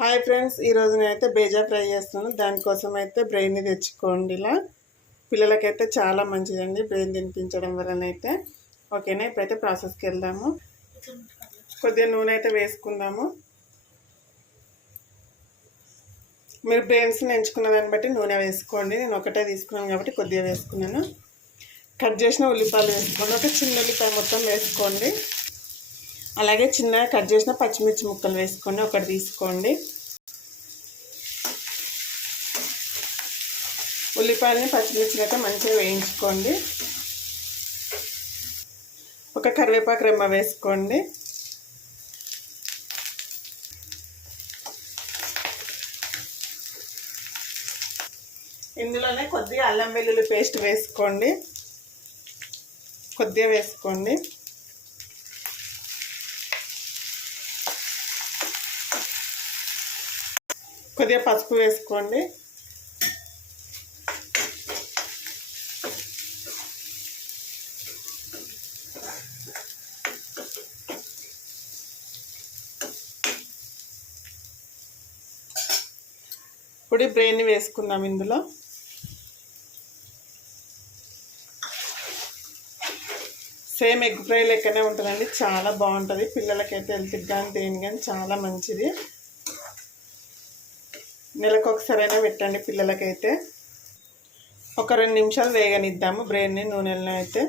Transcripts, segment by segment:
Hi friends, ఈరోజు నేనైతే bheja fry చేస్తున్నాను. దానికోసం అయితే బ్రెయిన్ తెచ్చుకోండి. ఇలా పిల్లలకైతే చాలా మంచిదండి బ్రెయిన్ తినిపించడం వలన అయితే. ఓకేనా, ఇప్పుడైతే ప్రాసెస్కి వెళ్దాము. కొద్దిగా నూనె అయితే వేసుకుందాము. మీరు బ్రెయిన్స్ని ఎంచుకున్న దాన్ని బట్టి నూనె వేసుకోండి. నేను ఒకటే తీసుకున్నాను కాబట్టి కొద్దిగా వేసుకున్నాను. కట్ చేసిన ఉల్లిపాయలు వేసుకోండి. ఒక చిన్న ఉల్లిపాయ మొత్తం వేసుకోండి. అలాగే చిన్నగా కట్ చేసిన పచ్చిమిర్చి ముక్కలు వేసుకోండి. ఒకటి తీసుకోండి. ఉల్లిపాయలని పచ్చిమిర్చిని అయితే మంచిగా వేయించుకోండి. ఒక కరివేపాకు రెమ్మ వేసుకోండి. ఇందులోనే కొద్దిగా అల్లం వెల్లుల్లి పేస్ట్ వేసుకోండి. కొద్దిగా వేసుకోండి. కొద్దిగా పసుపు వేసుకోండి. ఇప్పుడు బ్రెయిన్ వేసుకుందాం. ఇందులో సేమ్ ఎగ్ ఫ్రై లెక్కనే ఉంటుందండి. చాలా బాగుంటుంది. పిల్లలకైతే హెల్త్కి కానీ దేని కానీ చాలా మంచిది. నెలకు ఒకసారైనా పెట్టండి పిల్లలకైతే. ఒక 2 నిమిషాలు వేగనిద్దాము బ్రెయిన్ని నూనెలో అయితే.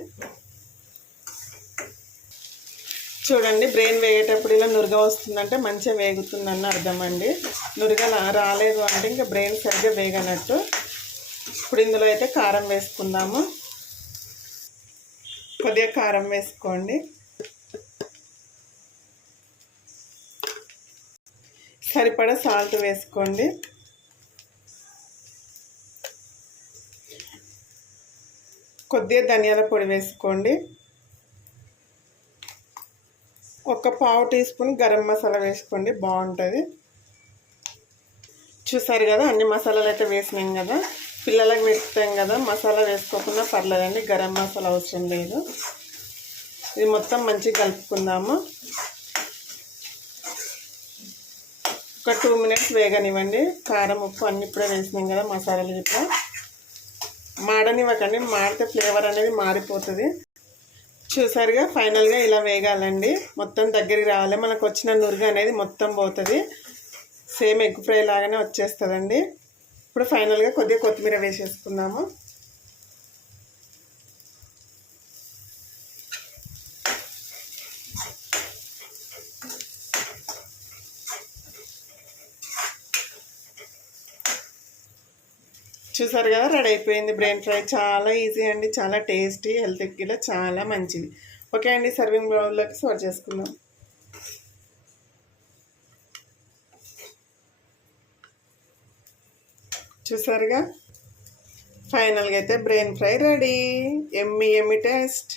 చూడండి, బ్రెయిన్ వేగేటప్పుడు ఇలా నురగ వస్తుందంటే మంచిగా వేగుతుందని అర్థం అండి. నురగ రాలేదు అంటే ఇంకా బ్రెయిన్ సరిగ్గా వేగనట్టు. ఇప్పుడు ఇందులో అయితే కారం వేసుకుందాము. కొద్దిగా కారం వేసుకోండి. సరిపడా సాల్ట్ వేసుకోండి. కొద్దిగా ధనియాల పొడి వేసుకోండి. ఒక పావు టీ స్పూన్ గరం మసాలా వేసుకోండి, బాగుంటుంది. చూసారు కదా, అన్ని మసాలాలు అయితే వేసినాం కదా. పిల్లలకు వేస్తాం కదా, మసాలా వేసుకోకుండా పర్లేదండి. గరం మసాలా అవసరం లేదు. ఇది మొత్తం మంచిగా కలుపుకుందాము. ఒక 2 మినిట్స్ వేగనివ్వండి. కారం ఉప్పు అన్ని ఇప్పుడే వేసినాం కదా, మసాలాలు ఇట్లా మాడనివ్వకండి. మాడితే ఫ్లేవర్ అనేది మారిపోతుంది. చూసారుగా, ఫైనల్గా ఇలా వేగాలండి. మొత్తం దగ్గరికి రావాలి. మనకు వచ్చిన నురుగు అనేది మొత్తం పోతుంది. సేమ్ ఎగ్ ఫ్రై లాగానే వచ్చేస్తుందండి. ఇప్పుడు ఫైనల్గా కొద్దిగా కొత్తిమీర వేసేసుకుందాము. చూసారు కదా, రెడీ అయిపోయింది బ్రెయిన్ ఫ్రై. చాలా ఈజీ అండి, చాలా టేస్టీ, హెల్త్కి కూడా చాలా మంచిది. ఓకే అండి, సర్వింగ్ బౌల్లోకి సర్వ్ చేసుకుందాం. చూసారుగా, ఫైనల్గా అయితే బ్రెయిన్ ఫ్రై రెడీ. ఎమ్మి టేస్ట్.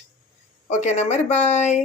ఓకేనా మరి, బాయ్.